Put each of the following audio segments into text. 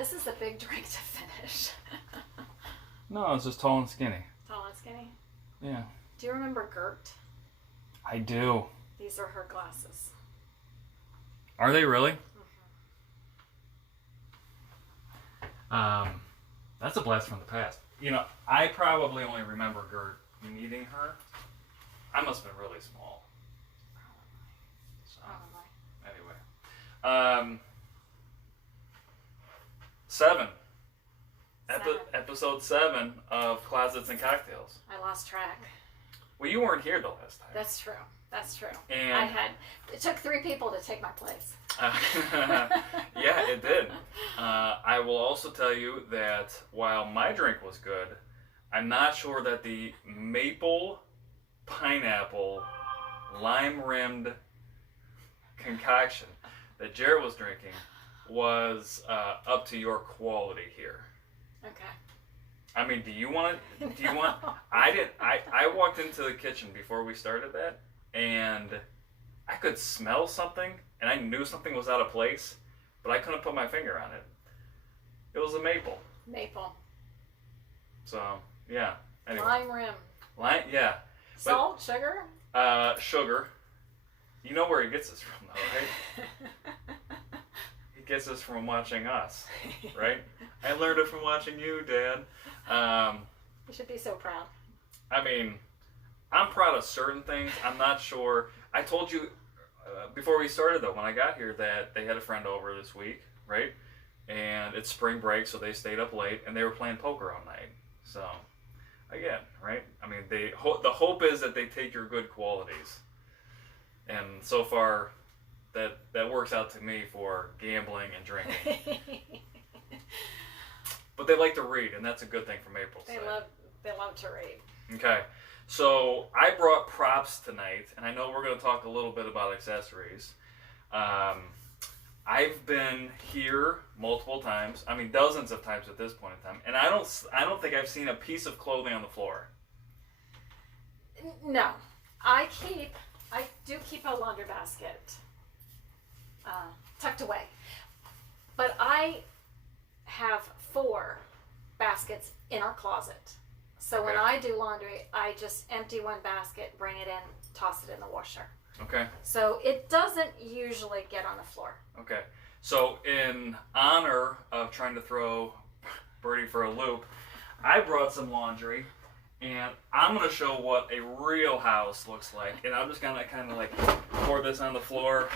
This is a big drink to finish. No, it's just tall and skinny. Tall and skinny? Yeah. Do you remember Gert? I do. These are her glasses. Are they really? Mm-hmm. That's a blast from the past. You know, I probably only remember Gert meeting her. I must have been really small. So, anyway. 7. Episode 7 of Closets and Cocktails. I lost track. Well, you weren't here the last time. That's true. That's true. And it took 3 people to take my place. Yeah, it did. I will also tell you that while my drink was good, I'm not sure that the maple, pineapple, lime-rimmed concoction that Jared was drinking was up to your quality here. Okay. I mean, do you want? I didn't. I walked into the kitchen before we started that, and I could smell something, and I knew something was out of place, but I couldn't put my finger on it. It was a maple. Maple. So yeah. Anyway. Lime rim. Lime, yeah. Salt, sugar. Sugar. You know where he gets this from, though, right? He gets this from watching us, right? I learned it from watching you, Dad. You should be so proud. I mean, I'm proud of certain things. I'm not sure. I told you before we started, though, when I got here, that they had a friend over this week, right? And it's spring break, so they stayed up late, and they were playing poker all night. So, again, right? I mean, the hope is that they take your good qualities. And so far, that works out to me for gambling and drinking. But they like to read, and that's a good thing from April's side. They love to read. Okay, so I brought props tonight, and I know we're going to talk a little bit about accessories. I've been here multiple times. I mean, dozens of times at this point in time, and I don't think I've seen a piece of clothing on the floor. No, I do keep a laundry basket tucked away, but I have 4 baskets in our closet. So when I do laundry, I just empty one basket, bring it in, toss it in the washer. Okay. So it doesn't usually get on the floor. Okay. So in honor of trying to throw Birdie for a loop, I brought some laundry, and I'm going to show what a real house looks like. And I'm just going to kind of like pour this on the floor,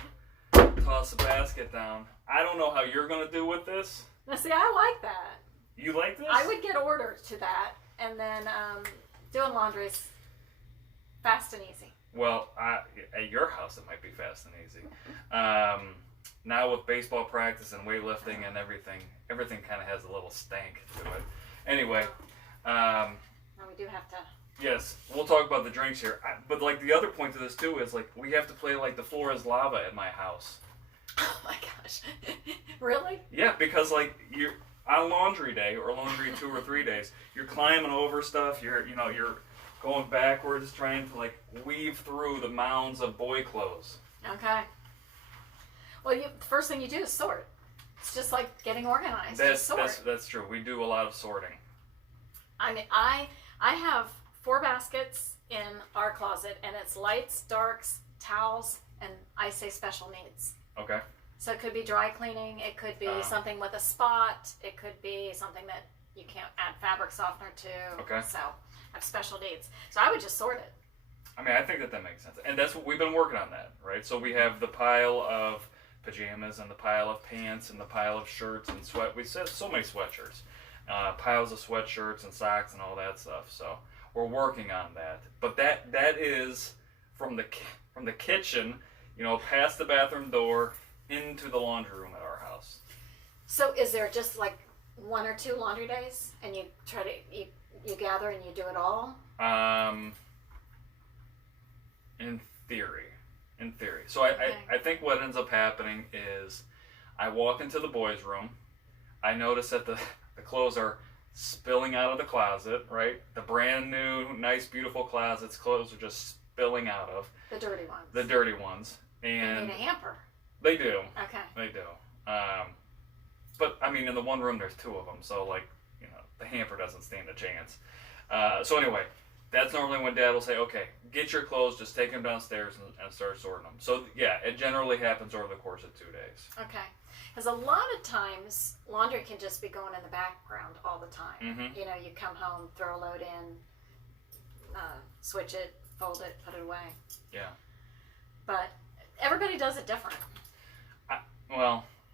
toss the basket down. I don't know how you're going to do with this. Now see, I like that. You like this? I would get orders to that, and then doing laundry is fast and easy. Well, at your house it might be fast and easy. Now with baseball practice and weightlifting and everything kind of has a little stank to it. Anyway. Now we do have to. Yes, we'll talk about the drinks here. But like the other point to this too is like we have to play like the floor is lava at my house. Oh my gosh. Really? Yeah, because like you're on laundry day or laundry 2 or 3 days, you're climbing over stuff. You're going backwards trying to like weave through the mounds of boy clothes. Okay. Well, the first thing you do is sort. It's just like getting organized. That's true. We do a lot of sorting. I mean, I have 4 baskets in our closet, and it's lights, darks, towels, and I say special needs. Okay. So it could be dry cleaning. It could be something with a spot. It could be something that you can't add fabric softener to. Okay. So I have special needs. So I would just sort it. I mean, I think that makes sense. And that's what we've been working on that, right? So we have the pile of pajamas and the pile of pants and the pile of shirts and we said so many sweatshirts. Piles of sweatshirts and socks and all that stuff. So we're working on that. But that is from the kitchen, past the bathroom door into the laundry room at our house. So is there just like 1 or 2 laundry days, and you try to you gather and you do it all? In theory. So okay. I think what ends up happening is I walk into the boys' room. I notice that the clothes are spilling out of the closet, right? The brand new, nice, beautiful closets, clothes are just spilling out of. The dirty ones. The dirty ones. And they need a hamper. They do. Okay. They do. but I mean, in the one room there's 2 of them, so like, you know, the hamper doesn't stand a chance. So anyway, that's normally when Dad will say, okay, get your clothes, just take them downstairs and start sorting them. So yeah, it generally happens over the course of 2 days. Okay. Because a lot of times laundry can just be going in the background all the time. Mm-hmm. You know, you come home, throw a load in, switch it, fold it, put it away. Yeah. But everybody does it different.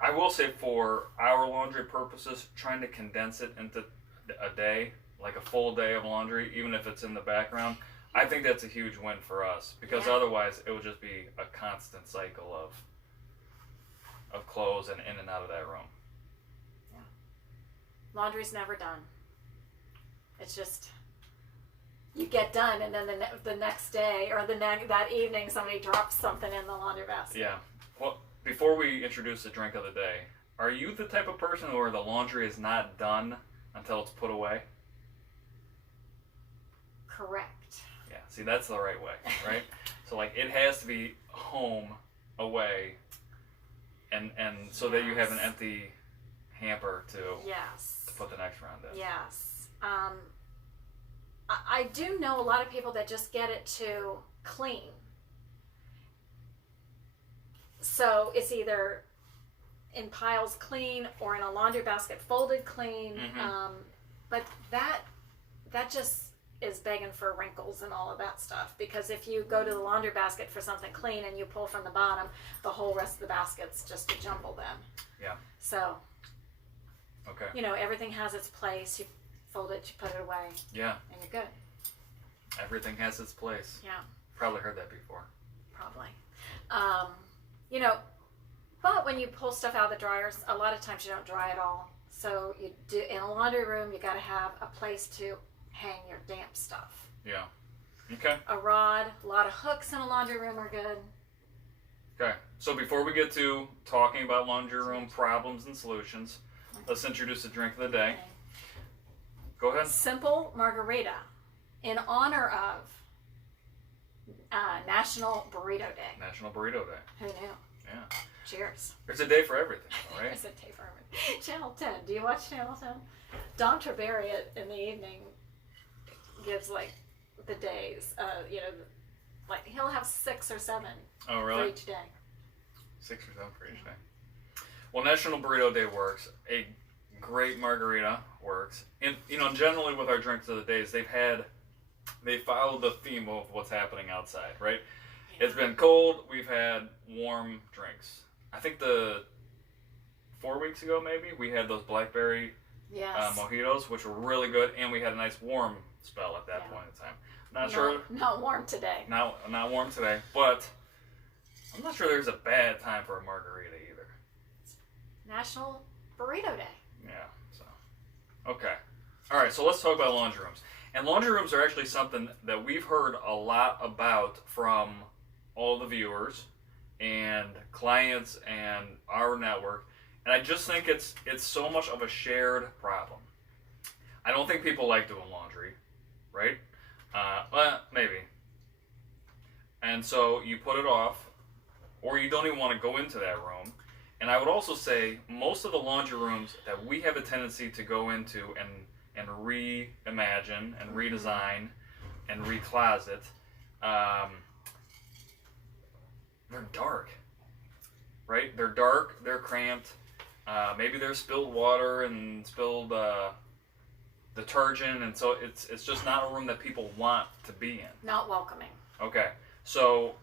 I will say for our laundry purposes, trying to condense it into a day, like a full day of laundry, even if it's in the background, I think that's a huge win for us, because otherwise it would just be a constant cycle of clothes and in and out of that room. Yeah. Laundry's never done. It's just, you get done and then the next day or that evening somebody drops something in the laundry basket. Yeah. Well, before we introduce the drink of the day, are you the type of person where the laundry is not done until it's put away? Correct. Yeah, see, that's the right way, right? So, like, it has to be home, away, and so that you have an empty hamper to put the next round in. Yes. I do know a lot of people that just get it to clean. So it's either in piles clean or in a laundry basket folded clean. Mm-hmm. But that just is begging for wrinkles and all of that stuff, because if you go to the laundry basket for something clean and you pull from the bottom, the whole rest of the basket's just a jumble then. Yeah. So, okay. You know, everything has its place. You fold it, you put it away. Yeah. And you're good. Everything has its place. Yeah. Probably heard that before. Probably. You know, but when you pull stuff out of the dryers, a lot of times you don't dry it all. So you do, in a laundry room, you got to have a place to hang your damp stuff. Yeah. Okay. A rod, a lot of hooks in a laundry room are good. Okay. So before we get to talking about laundry room problems and solutions, let's introduce the drink of the day. Okay. Go ahead. Simple Margarita, in honor of National Burrito Day. National Burrito Day. Who knew? Yeah. Cheers. There's a day for everything, all right? There's a day for everything. Channel 10. Do you watch Channel 10? Don Traberry in the evening gives like the days. You know, like he'll have 6 or 7 Oh, really? for each day. 6 or 7 for each day. Well, National Burrito Day works. A great margarita works. And, you know, generally with our drinks of the days, they follow the theme of what's happening outside, right? Yeah. It's been cold. We've had warm drinks. I think 4 weeks ago, maybe, we had those blackberry mojitos, which were really good, and we had a nice warm spell at that point in time. Not sure. Not warm today. Not warm today, but I'm not sure there's a bad time for a margarita either. National Burrito Day. Yeah, so. Okay. All right, so let's talk about laundry rooms. And laundry rooms are actually something that we've heard a lot about from all the viewers and clients and our network. And I just think it's so much of a shared problem. I don't think people like doing laundry, right? Well, maybe. And so you put it off, or you don't even want to go into that room. And I would also say most of the laundry rooms that we have a tendency to go into and reimagine and redesign and recloset, they're dark, right? They're dark, they're cramped, maybe there's spilled water and spilled detergent, and so it's just not a room that people want to be in. Not welcoming. Okay, so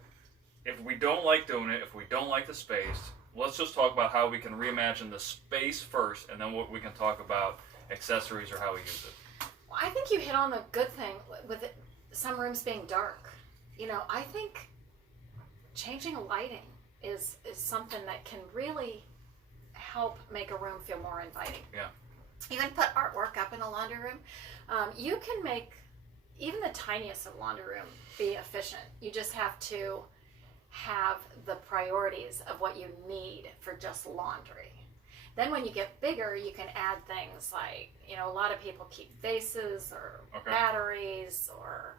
if we don't like doing it, if we don't like the space, let's just talk about how we can reimagine the space first, and then what we can talk about accessories or how we use it. Well, I think you hit on the good thing with it, some rooms being dark. You know, I think changing lighting is something that can really help make a room feel more inviting. Yeah. You can put artwork up in a laundry room. You can make even the tiniest of laundry room be efficient. You just have to have the priorities of what you need for just laundry. Then when you get bigger, you can add things like, you know, a lot of people keep vases or batteries or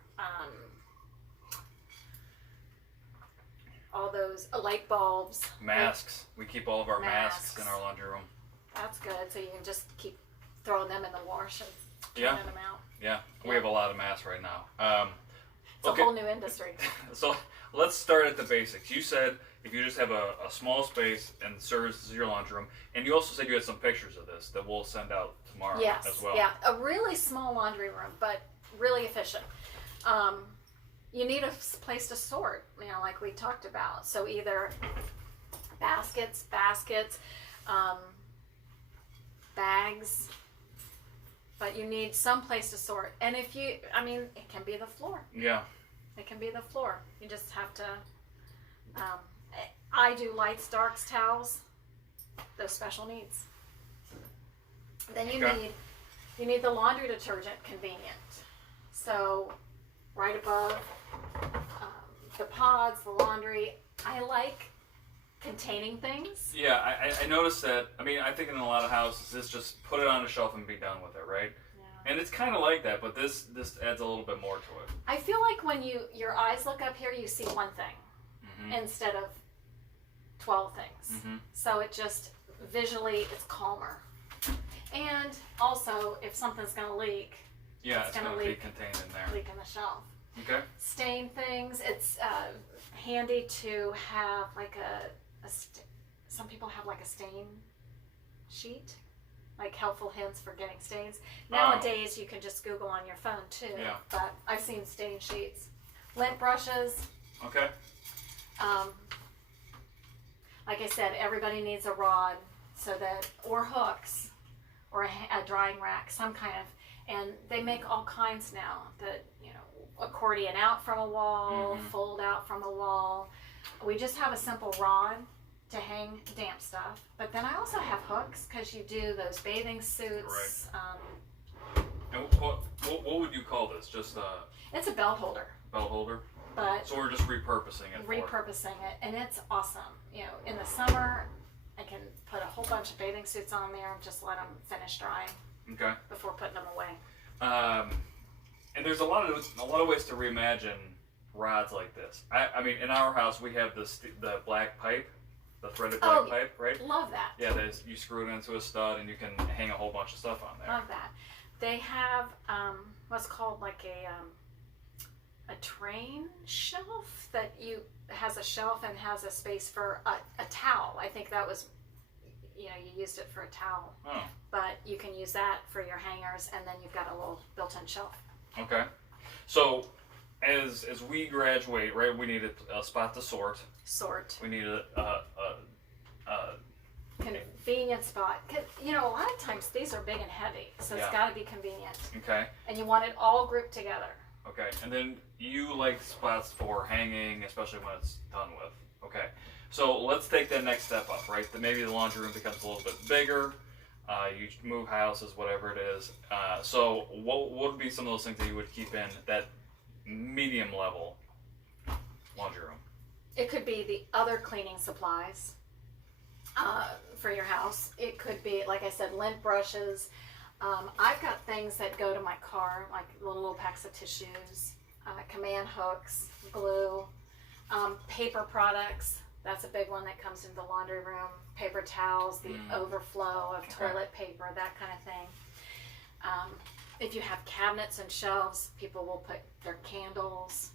all those light bulbs. Masks. We keep all of our masks in our laundry room. That's good. So you can just keep throwing them in the wash and Yeah. turning them out. Yeah, we Yeah. have a lot of masks right now. It's a whole new industry. So let's start at the basics. You said if you just have a small space and serves as your laundry room, and you also said you had some pictures of this that we'll send out tomorrow Yes. as well. Yeah. A really small laundry room, but really efficient. You need a place to sort, like we talked about. So either baskets, bags, but you need some place to sort. And it can be the floor. Yeah. It can be the floor. You just have to, I do lights, darks, towels, those special needs. Then you need the laundry detergent, convenient. So right above the pods, the laundry, I like containing things. Yeah, I noticed that. I mean, I think in a lot of houses, it's just put it on a shelf and be done with it, right? Yeah. And it's kind of like that, but this adds a little bit more to it. I feel like when your eyes look up here, you see one thing instead of 12 things. So it just visually it's calmer. And also, if something's going to leak, Yeah, it's going to be leak contained in there. Leak in the shelf. Okay. Stain things. It's handy to have like some people have like a stain sheet, like helpful hints for getting stains. Nowadays, you can just Google on your phone too. Yeah. But I've seen stain sheets. Lint brushes. Okay. Like I said, everybody needs a rod, or hooks, or a drying rack, some kind of. And they make all kinds now that, accordion out from a wall, fold out from a wall. We just have a simple rod to hang damp stuff. But then I also have hooks because you do those bathing suits. Right. And what would you call this? Just a It's a belt holder. belt holder? But So we're just repurposing it. And it's awesome. In the summer, I can put a whole bunch of bathing suits on there and just let them finish drying Okay. before putting them away. And there's a lot of ways to reimagine rods like this. I mean, in our house we have the black pipe, the threaded black pipe, right? Love that. Yeah, you screw it into a stud and you can hang a whole bunch of stuff on there. Love that. They have what's called like a train shelf that has a shelf and has a space for a towel. I think that was, you used it for a towel. Oh. But you can use that for your hangers, and then you've got a little built-in shelf. Okay. So as we graduate, right, we need a spot to sort. We need a convenient spot. A lot of times these are big and heavy, so it's got to be convenient. Okay. And you want it all grouped together. Okay. And then you like spots for hanging, especially when it's done with. Okay. So let's take that next step up, right? Maybe the laundry room becomes a little bit bigger. You move houses, whatever it is. So what would be some of those things that you would keep in that medium level laundry room? It could be the other cleaning supplies for your house. It could be, like I said, lint brushes. I've got things that go to my car, like little packs of tissues, command hooks, glue, paper products. That's a big one that comes into the laundry room. Paper towels, the overflow of toilet paper, that kind of thing. If you have cabinets and shelves, people will put their candles,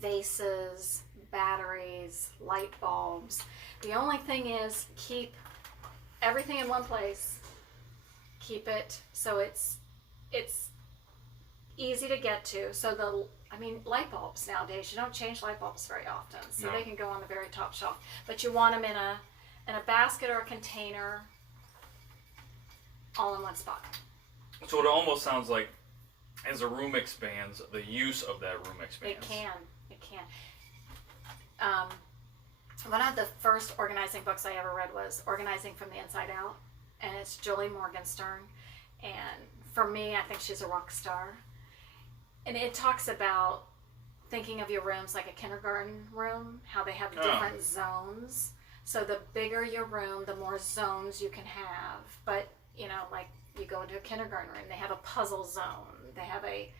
vases, batteries, light bulbs. The only thing is keep everything in one place. Keep it so it's easy to get to. So light bulbs nowadays, you don't change light bulbs very often, so they can go on the very top shelf. But you want them in a basket or a container, all in one spot. So it almost sounds like as a room expands, the use of that room expands. It can. One of the first organizing books I ever read was Organizing from the Inside Out, and it's Julie Morgenstern. And for me, I think she's a rock star. And it talks about thinking of your rooms like a kindergarten room, how they have different zones. So the bigger your room, the more zones you can have. But, like you go into a kindergarten room, they have a puzzle zone. They have a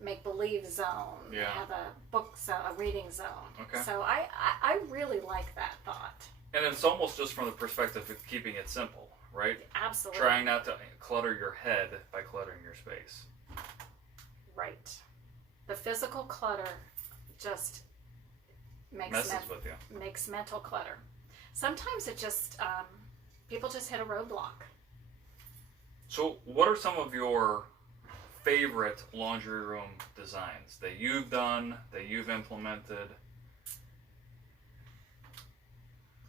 make-believe zone. Yeah. They have a book zone, a reading zone. Okay. So I really like that thought. And it's almost just from the perspective of keeping it simple, right? Absolutely. Trying not to clutter your head by cluttering your space. Right. The physical clutter just Messes with you. makes mental clutter. Sometimes it just people just hit a roadblock. So, what are some of your favorite laundry room designs that you've done, that you've implemented?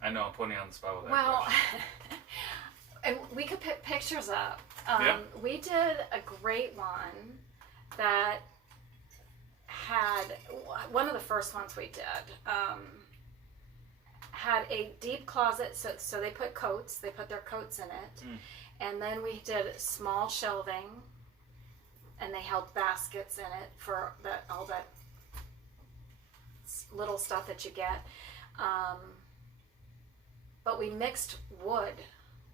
I know I'm putting you on the spot with that Well, question. and we could put pictures up. Yep. We did a great one that had, one of the first ones we did, had a deep closet, so they put their coats in it. And then we did small shelving, and they held baskets in it for all that little stuff that you get. But we mixed wood.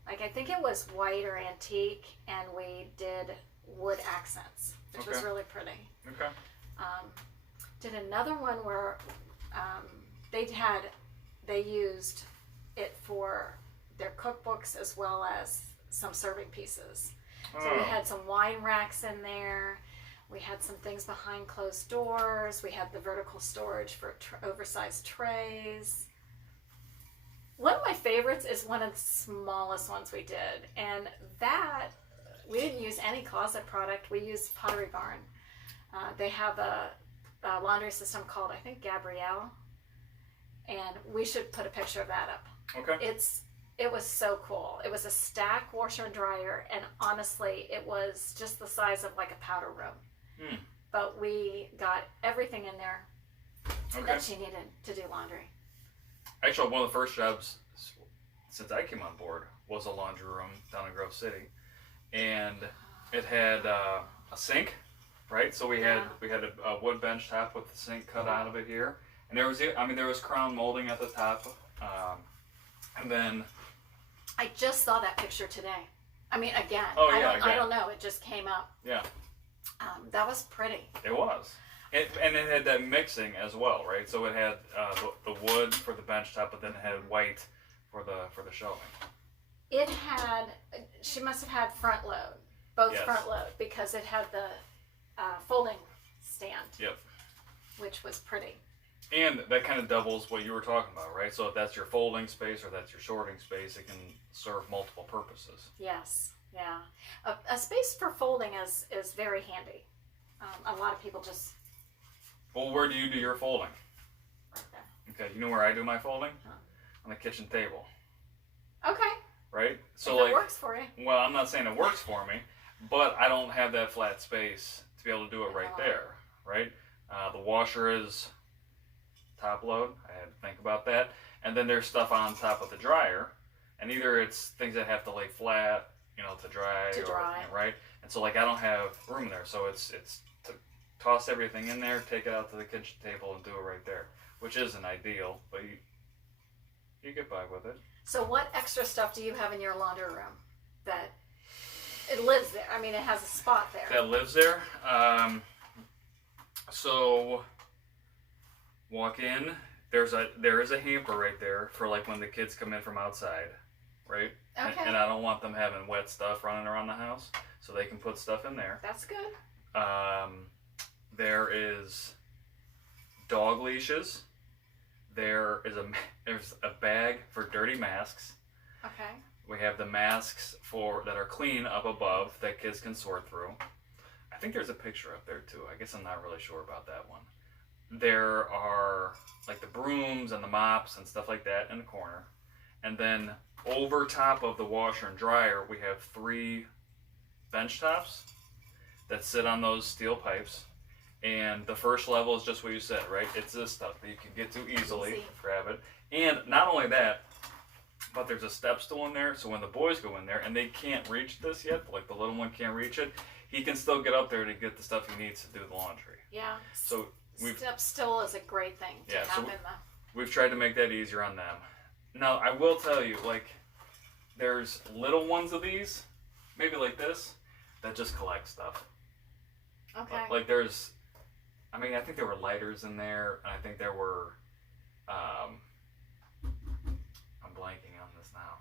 Like, I think it was white or antique, and we did wood accents, which was really pretty. Okay. Did another one where they used it for their cookbooks as well as some serving pieces. So we had some wine racks in there. We had some things behind closed doors. We had the vertical storage for oversized trays. One of my favorites is one of the smallest ones we did, and that we didn't use any closet product. We used Pottery Barn. They have a laundry system called, I think, Gabrielle, and we should put a picture of that up. Okay. It was so cool. It was a stack washer and dryer, and honestly, it was just the size of like a powder room. But we got everything in there that she needed to do laundry. Actually, one of the first jobs since I came on board was a laundry room down in Grove City, and it had a sink, right? So we had a wood bench top with the sink cut out of it here, and there was crown molding at the top, and then I just saw that picture today. I mean, again. I don't know. It just came up. Yeah. That was pretty. It was. And it had that mixing as well, right? So it had the wood for the bench top, but then it had white for the shelving. It had. She must have had front load, both front load, because it had the folding stand. Yep. Which was pretty. And that kind of doubles what you were talking about, right? So if that's your folding space or that's your sorting space, it can serve multiple purposes. Yes. Yeah. A space for folding is very handy. A lot of people just. Well, where do you do your folding? Right there. Okay, you know where I do my folding? On the kitchen table. Okay. Right? So if it works for you. Well, I'm not saying it works for me, but I don't have that flat space to be able to do it right there, right? The washer is top load. I had to think about that. And then there's stuff on top of the dryer, and either it's things that have to lay flat, to dry. Right? And so I don't have room there, so it's to toss everything in there, take it out to the kitchen table, and do it right there, which isn't ideal, but you get by with it. So what extra stuff do you have in your laundry room that it lives there? I mean, it has a spot there. That lives there? So walk in, there is a hamper right there for when the kids come in from outside, right? Okay. And I don't want them having wet stuff running around the house, so they can put stuff in there. That's good. There is dog leashes. There's a bag for dirty masks. Okay. We have the masks that are clean up above that kids can sort through. I think there's a picture up there too. I guess I'm not really sure about that one. There are the brooms and the mops and stuff like that in the corner. And then over top of the washer and dryer, we have 3 bench tops that sit on those steel pipes. And the first level is just what you said, right? It's this stuff that you can get to easily, grab it. And not only that, but there's a step stool in there, so when the boys go in there and they can't reach this yet, the little one can't reach it, he can still get up there to get the stuff he needs to do the laundry. Yeah. So step stool is a great thing to have in the. We've tried to make that easier on them. Now, I will tell you, there's little ones of these, maybe like this, that just collect stuff. Okay. There's, I think there were lighters in there, and I think there were, I'm blanking on this now.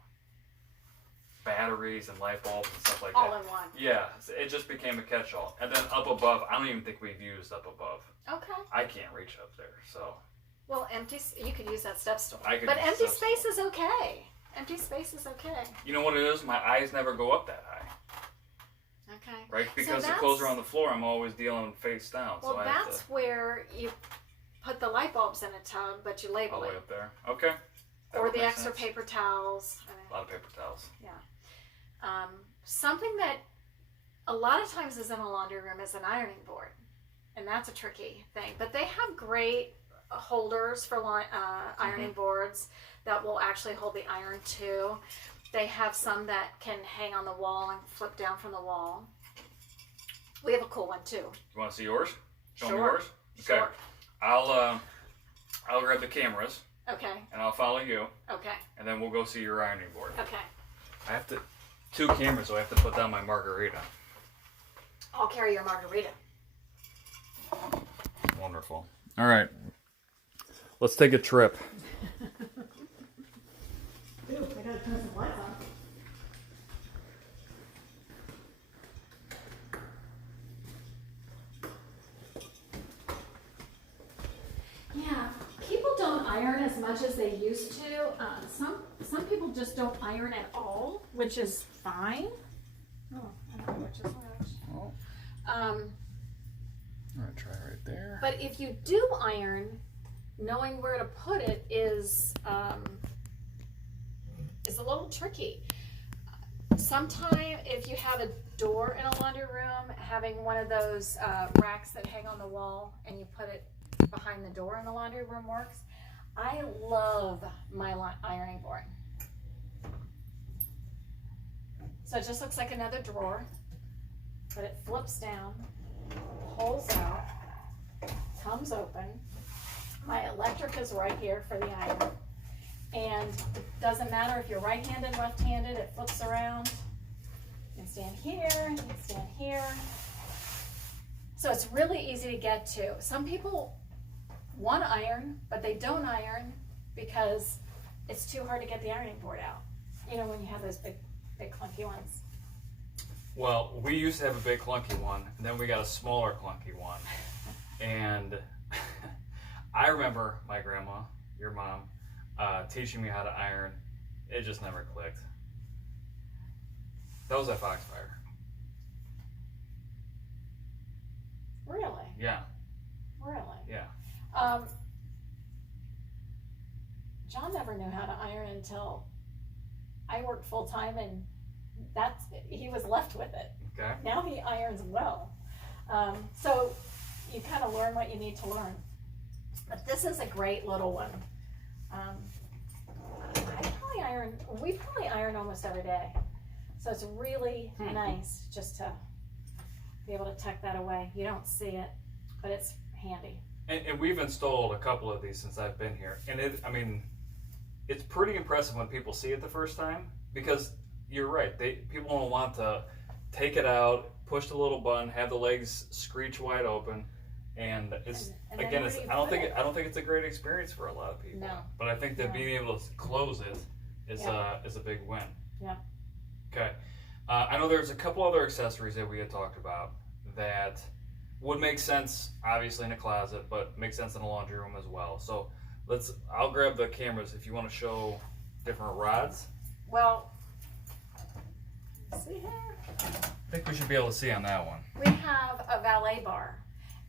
Batteries and light bulbs and stuff like All that. in one. Yeah, it just became a catch-all. And then up above, I don't even think we've used up above. Okay. I can't reach up there, so. Well, you could use that step stool. I could but use empty step space is okay. Empty space is okay. You know what it is? My eyes never go up that high. Okay. Right? Because So the clothes are on the floor, I'm always dealing face down. Well, so I that's have where you put the light bulbs in a tub, but you to, label all the way it. up there. Okay. That Or would the make extra sense. paper towels. A lot of paper towels. Something that a lot of times is in a laundry room is an ironing board. And that's a tricky thing. But they have great holders for ironing boards that will actually hold the iron too. They have some that can hang on the wall and flip down from the wall. We have a cool one too. You want to see yours? Show me Sure. yours? Okay. Sure. I'll grab the cameras Okay. and I'll follow you, Okay. and then we'll go see your ironing board. Okay. I have to, 2 cameras, so I have to put down my margarita. I'll carry your margarita. Wonderful. All right. Let's take a trip. Ooh, I gotta turn some lights on. Yeah, people don't iron as much as they used to. Some people just don't iron at all, which is fine. Oh, I don't know which is which. Oh, Um, I'm going to try right there. But if you do iron, knowing where to put it is a little tricky. Sometime if you have a door in a laundry room, having one of those racks that hang on the wall and you put it behind the door in the laundry room works. I love my ironing board. So it just looks like another drawer, but it flips down, pulls out, comes open. My electric is right here for the iron. And it doesn't matter if you're right-handed, left-handed, it flips around. You can stand here, you can stand here. So it's really easy to get to. Some people want to iron, but they don't iron because it's too hard to get the ironing board out. You know, when you have those big clunky ones. Well, we used to have a big clunky one, and then we got a smaller clunky one. And I remember my grandma, your mom, teaching me how to iron. It just never clicked. That was at Foxfire. Really? Yeah. Really? Yeah. John never knew how to iron until I worked full time, and he was left with it. Okay. Now he irons well. So you kind of learn what you need to learn. But this is a great little one. We probably iron almost every day. So it's really nice just to be able to tuck that away. You don't see it, but it's handy. And we've installed a couple of these since I've been here. And it's pretty impressive when people see it the first time, because you're right. People don't want to take it out, push the little button, have the legs screech wide open, and it's And again. then I don't think it's a great experience for a lot of people. No. But I think that No. being able to close it is a big win. Yeah. Okay. I know there's a couple other accessories that we had talked about that would make sense, obviously, in a closet, but make sense in a laundry room as well. So I'll grab the cameras if you want to show different rods. Well, see here? I think we should be able to see on that one. We have a valet bar.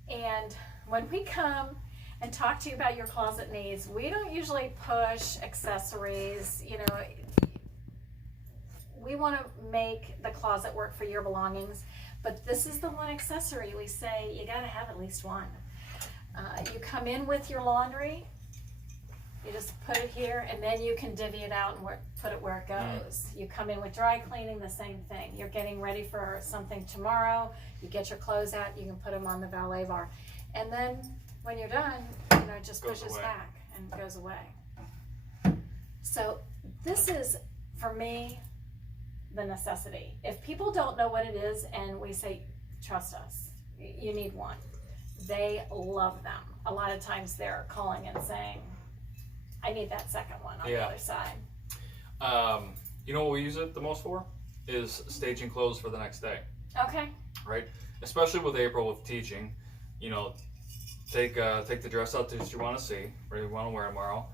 And when we come and talk to you about your closet needs, we don't usually push accessories. You know, we want to make the closet work for your belongings. But this is the one accessory we say you got to have at least one. You come in with your laundry, you just put it here, and then you can divvy it out and put it where it goes. You come in with dry cleaning, the same thing. You're getting ready for something tomorrow, you get your clothes out, you can put them on the valet bar. And then when you're done, it just Goes pushes away. back and goes away. So this is, for me, the necessity. If people don't know what it is and we say, trust us, you need one, they love them. A lot of times they're calling and saying, I need that second one on the other side. You know what we use it the most for? Is staging clothes for the next day, Okay. right? Especially with April with teaching, you know, take the dress out that you want to see, or you want to wear tomorrow,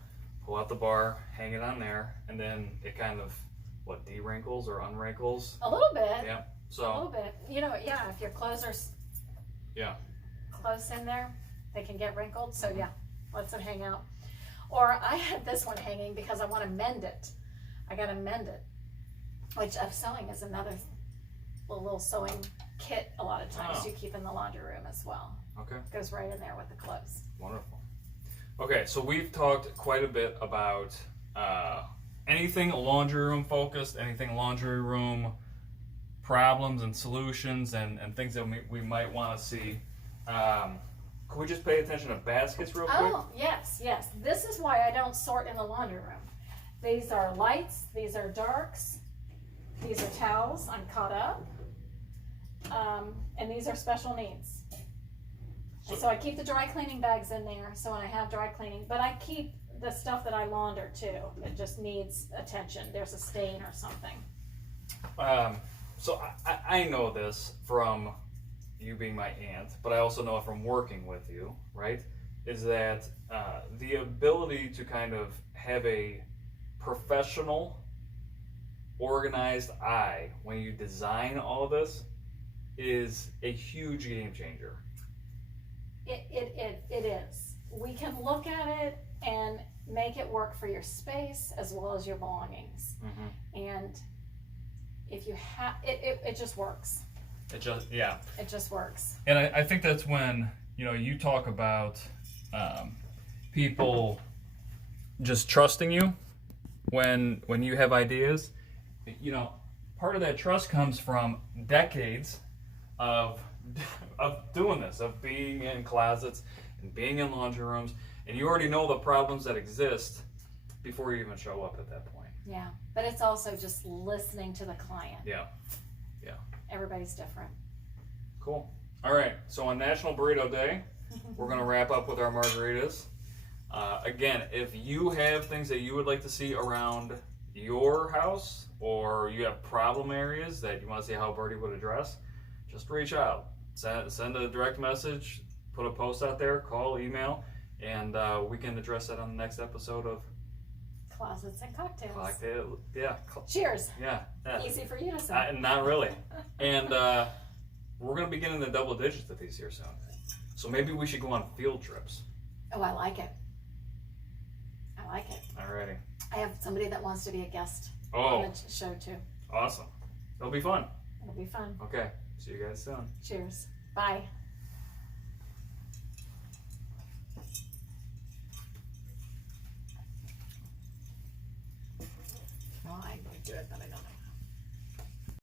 pull out the bar, hang it on there, and then it kind of, what, de-wrinkles or unwrinkles? A little bit. Yeah, A so, little bit. You know, yeah, if your clothes are yeah. close in there, they can get wrinkled. So yeah, lets it hang out. Or I had this one hanging because I want to mend it. I got to mend it, which sewing is another little sewing kit. A lot of times you keep in the laundry room as well. Okay. Goes right in there with the clothes. Wonderful. Okay, so we've talked quite a bit about anything laundry room focused, anything laundry room problems and solutions and things that we might want to see. Can we just pay attention to baskets real quick? Oh, yes, yes. This is why I don't sort in the laundry room. These are lights, these are darks, these are towels, I'm caught up, and these are special needs. And so I keep the dry cleaning bags in there, so when I have dry cleaning, but I keep the stuff that I launder too. It just needs attention. There's a stain or something. So I know this from you being my aunt, but I also know it from working with you, right? Is that the ability to kind of have a professional, organized eye when you design all of this is a huge game changer. It is. We can look at it and make it work for your space as well as your belongings. Mm-hmm. And if you have, it just works. It just works. And I think that's when, you know, you talk about people just trusting you when you have ideas. You know, part of that trust comes from decades of doing this, of being in closets and being in laundry rooms, and you already know the problems that exist before you even show up at that point. Yeah, but it's also just listening to the client. Yeah. Everybody's different. Cool. All right, so on National Burrito Day, we're going to wrap up with our margaritas. Again, if you have things that you would like to see around your house, or you have problem areas that you want to see how Birdie would address, just reach out. Send a direct message, put a post out there, call, email, and we can address that on the next episode of Closets and Cocktails. Yeah. Cheers. Yeah. Easy for you to say. Not really. And we're going to be getting the double digits of these here soon. So maybe we should go on field trips. Oh, I like it. Alrighty. I have somebody that wants to be a guest Oh, on the show too. awesome. It'll be fun. It'll be fun. Okay. See you guys soon. Cheers. Bye. No, I do it, but I don't know.